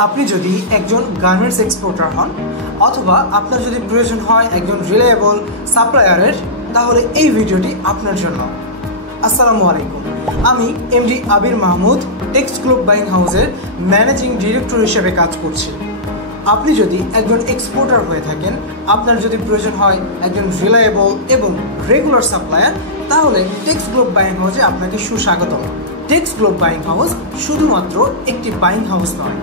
আপনি যদি একজন গার্মেন্টস এক্সপোর্টার হন অথবা আপনার যদি প্রয়োজন হয় একজন রিলায়েবল সাপ্লায়ারের, তাহলে এই ভিডিওটি আপনার জন্য। আসসালামু আলাইকুম, আমি এমডি আবির মাহমুদ টেক্সট গ্লোব বাইং হাউসের ম্যানেজিং ডিরেক্টর হিসেবে কাজ করছি। আপনি যদি একজন এক্সপোর্টার হয়ে থাকেন, আপনার যদি প্রয়োজন হয় একজন রিলায়েবল এবং রেগুলার সাপ্লায়ার, তাহলে টেক্সট গ্লোব বাইং হাউসে আপনাকে সুস্বাগতম। টেক্সট গ্লোব বাইং হাউস শুধুমাত্র একটি বাইং হাউস নয়,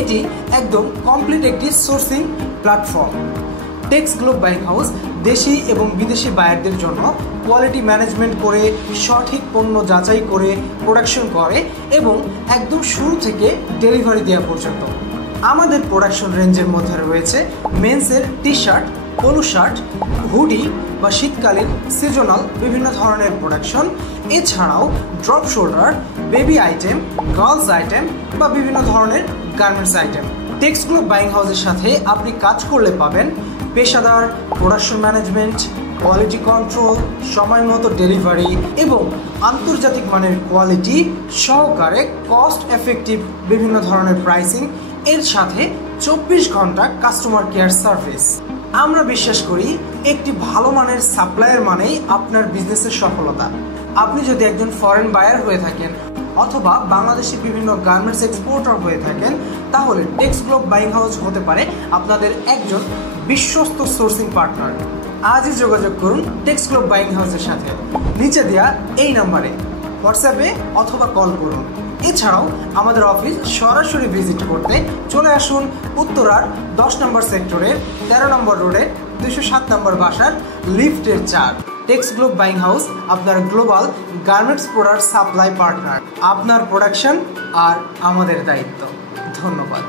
এটি একদম কমপ্লিট একটি sourcing platform. Text Globe buying house দেশি এবং বিদেশি বায়ারদের জন্য কোয়ালিটি ম্যানেজমেন্ট করে, সঠিক পণ্য যাচাই করে প্রোডাকশন করে এবং একদম শুরু থেকে ডেলিভারি দেওয়া পর্যন্ত। আমাদের প্রোডাকশন রেঞ্জের মধ্যে রয়েছে মেন্সের T shirt, polo shirt, hoodie বা শীতকালীন সিজনাল বিভিন্ন ধরনের প্রোডাকশন, এছাড়াও drop shoulder, baby item, girls item বা বিভিন্ন ধরনের garments item. Text Globe buying হাউসের সাথে আপনি কাজ করলে পাবেন পেশাদার প্রোডাকশন ম্যানেজমেন্ট, কোয়ালিটি কন্ট্রোল, সময় মতো ডেলিভারি এবং আন্তর্জাতিক মানের কোয়ালিটি সহকারে কস্ট এফেক্টিভ বিভিন্ন ধরনের প্রাইসিং, এর সাথে 24 ঘন্টা কাস্টমার কেয়ার সার্ভিস। আমরা বিশ্বাস করি একটি ভালো মানের সাপ্লায়ার মানেই আপনার বিজনেসের সফলতা। আপনি যদি একজন ফরেন বায়ার হয়ে থাকেন অথবা বাংলাদেশি বিভিন্ন গার্মেন্টস এক্সপোর্টার হয়ে থাকেন, তাহলে টেক্সট গ্লোব বাইং হাউস হতে পারে আপনাদের একজন বিশ্বস্ত সোর্সিং পার্টনার। আজই যোগাযোগ করুন টেক্সট গ্লোব বাইং হাউসের সাথে নিচে দেওয়া এই নম্বরে হোয়াটসঅ্যাপে অথবা কল করুন। এছাড়াও আমাদের অফিস সরাসরি ভিজিট করতে চলে আসুন উত্তরার 10 নম্বর সেক্টরের 13 নম্বর রোডের 207 নম্বর বাসার লিফটের 4। টেক্সট গ্লোব বাইং হাউস আপনার global garments product supply partner. আপনার প্রোডাকশন আর আমাদের দায়িত্ব। ধন্যবাদ।